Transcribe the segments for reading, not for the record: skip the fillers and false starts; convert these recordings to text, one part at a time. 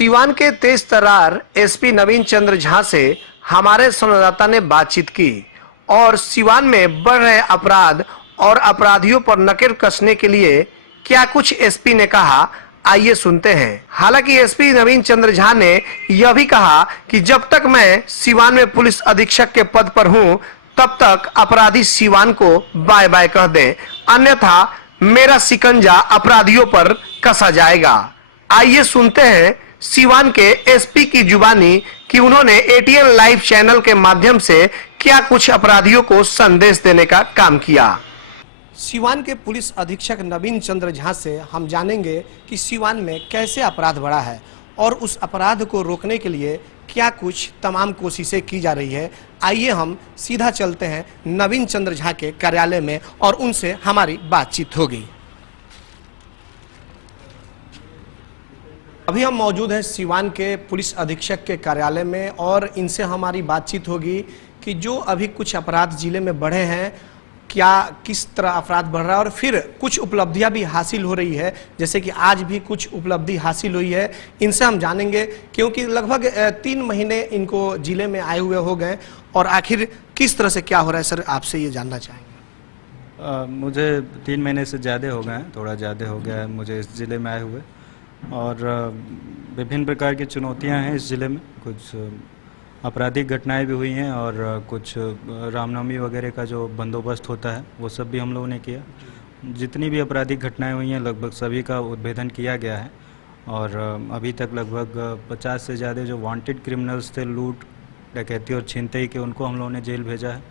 सीवान के तेज तर्रार एसपी नवीन चंद्र झा से हमारे संवाददाता ने बातचीत की और सीवान में बढ़ रहे अपराध और अपराधियों पर नकेल कसने के लिए क्या कुछ एसपी ने कहा, आइए सुनते हैं। हालांकि एसपी नवीन चंद्र झा ने यह भी कहा कि जब तक मैं सीवान में पुलिस अधीक्षक के पद पर हूं तब तक अपराधी सीवान को बाय बाय कह दें, अन्यथा मेरा शिकंजा अपराधियों पर कसा जाएगा। आइए सुनते हैं सीवान के एसपी की जुबानी कि उन्होंने एटीएन लाइव चैनल के माध्यम से क्या कुछ अपराधियों को संदेश देने का काम किया। सीवान के पुलिस अधीक्षक नवीन चंद्र झा से हम जानेंगे कि सीवान में कैसे अपराध बढ़ा है और उस अपराध को रोकने के लिए क्या कुछ तमाम कोशिशें की जा रही है। आइए हम सीधा चलते हैं नवीन चंद्र झा के कार्यालय में और उनसे हमारी बातचीत होगी। अभी हम मौजूद हैं सीवान के पुलिस अधीक्षक के कार्यालय में और इनसे हमारी बातचीत होगी कि जो अभी कुछ अपराध जिले में बढ़े हैं, क्या किस तरह अपराध बढ़ रहा है और फिर कुछ उपलब्धियां भी हासिल हो रही है, जैसे कि आज भी कुछ उपलब्धि हासिल हुई है। इनसे हम जानेंगे क्योंकि लगभग 3 महीने इनको जिले में आए हुए हो गए और आखिर किस तरह से क्या हो रहा है सर, आपसे ये जानना चाहेंगे। मुझे 3 महीने से ज़्यादा हो गए हैं, थोड़ा ज़्यादा हो गया है मुझे इस ज़िले में आए हुए और विभिन्न प्रकार की चुनौतियां हैं इस ज़िले में। कुछ आपराधिक घटनाएं भी हुई हैं और कुछ रामनवमी वगैरह का जो बंदोबस्त होता है वो सब भी हम लोगों ने किया। जितनी भी आपराधिक घटनाएं हुई हैं लगभग सभी का उद्भेदन किया गया है और अभी तक लगभग 50 से ज़्यादा जो वांटेड क्रिमिनल्स थे लूट, डकैती और छिनतई के, उनको हम लोगों ने जेल भेजा है।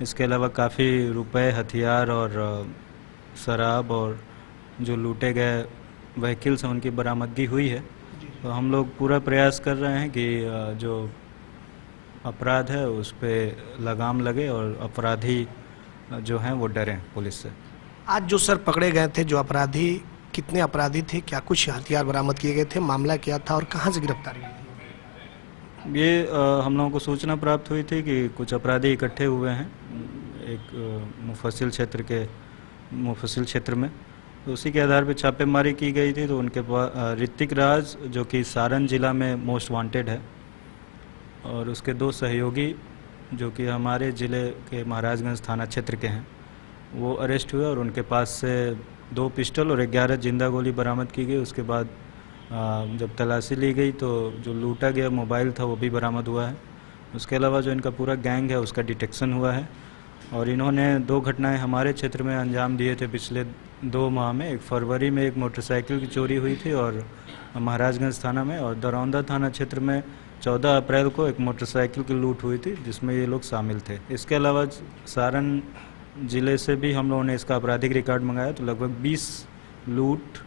इसके अलावा काफ़ी रुपए, हथियार और शराब और जो लूटे गए व्हीकल्स हैं उनकी बरामदगी हुई है। तो हम लोग पूरा प्रयास कर रहे हैं कि जो अपराध है उस पर लगाम लगे और अपराधी जो हैं वो डरें पुलिस से। आज जो सर पकड़े गए थे जो अपराधी, कितने अपराधी थे, क्या कुछ हथियार बरामद किए गए थे, मामला क्या था और कहां से गिरफ्तारी हुई? ये हम लोगों को सूचना प्राप्त हुई थी कि कुछ अपराधी इकट्ठे हुए हैं एक मुफस्सिल क्षेत्र में, तो उसी के आधार पर छापेमारी की गई थी। तो उनके पास ऋतिक राज जो कि सारण जिला में मोस्ट वांटेड है और उसके 2 सहयोगी जो कि हमारे ज़िले के महाराजगंज थाना क्षेत्र के हैं वो अरेस्ट हुए और उनके पास से 2 पिस्टल और 11 जिंदा गोली बरामद की गई। उसके बाद जब तलाशी ली गई तो जो लूटा गया मोबाइल था वो भी बरामद हुआ है। उसके अलावा जो इनका पूरा गैंग है उसका डिटेक्शन हुआ है और इन्होंने 2 घटनाएं हमारे क्षेत्र में अंजाम दिए थे पिछले 2 माह में। एक फरवरी में एक मोटरसाइकिल की चोरी हुई थी और महाराजगंज थाना में, और दरौंदा थाना क्षेत्र में 14 अप्रैल को एक मोटरसाइकिल की लूट हुई थी जिसमें ये लोग शामिल थे। इसके अलावा सारण जिले से भी हम लोगों ने इसका आपराधिक रिकॉर्ड मंगाया, तो लगभग 20 लूट,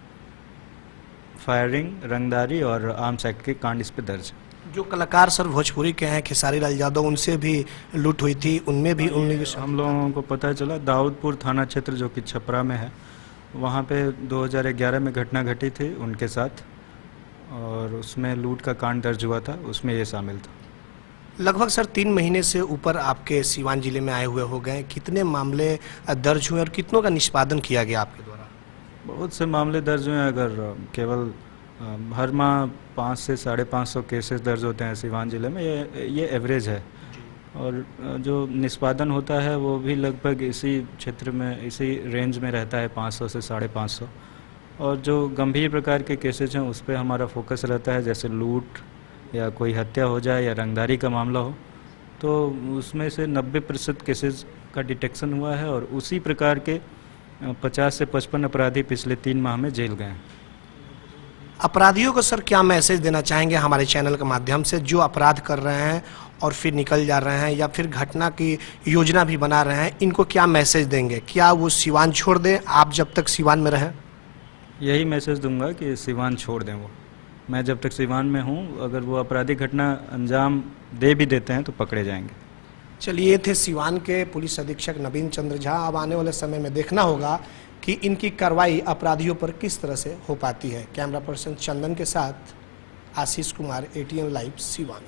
फायरिंग, रंगदारी और आर्म्स एक्ट के कांड इस पर दर्ज है। जो कलाकार सर भोजपुरी के हैं खेसारी लाल यादव, उनसे भी लूट हुई थी, उनमें भी हम लोगों को पता चला दाऊदपुर थाना क्षेत्र जो कि छपरा में है, वहाँ पे 2011 में घटना घटी थी उनके साथ और उसमें लूट का कांड दर्ज हुआ था, उसमें ये शामिल था। लगभग सर 3 महीने से ऊपर आपके सीवान जिले में आए हुए हो गए, कितने मामले दर्ज हुए और कितनों का निष्पादन किया गया आपके द्वारा? बहुत से मामले दर्ज हुए। अगर केवल हर माह 500 से 550 केसेस दर्ज होते हैं सीवान जिले में, ये एवरेज है और जो निष्पादन होता है वो भी लगभग इसी क्षेत्र में, इसी रेंज में रहता है, 500 से 550। और जो गंभीर प्रकार के केसेज हैं उस पर हमारा फोकस रहता है, जैसे लूट या कोई हत्या हो जाए या रंगदारी का मामला हो, तो उसमें से 90% केसेज का डिटेक्शन हुआ है और उसी प्रकार के 50 से 55 अपराधी पिछले 3 माह में जेल गए हैं। अपराधियों को सर क्या मैसेज देना चाहेंगे हमारे चैनल के माध्यम से, जो अपराध कर रहे हैं और फिर निकल जा रहे हैं या फिर घटना की योजना भी बना रहे हैं, इनको क्या मैसेज देंगे? क्या वो सीवान छोड़ दें, आप जब तक सीवान में रहें? यही मैसेज दूंगा कि सीवान छोड़ दें। वो मैं जब तक सीवान में हूँ, अगर वो आपराधिक घटना अंजाम दे भी देते हैं तो पकड़े जाएंगे। चलिए, ये थे सीवान के पुलिस अधीक्षक नवीन चंद्र झा। अब आने वाले समय में देखना होगा कि इनकी कार्रवाई अपराधियों पर किस तरह से हो पाती है। कैमरा पर्सन चंदन के साथ आशीष कुमार, एटीएन लाइव, सीवान।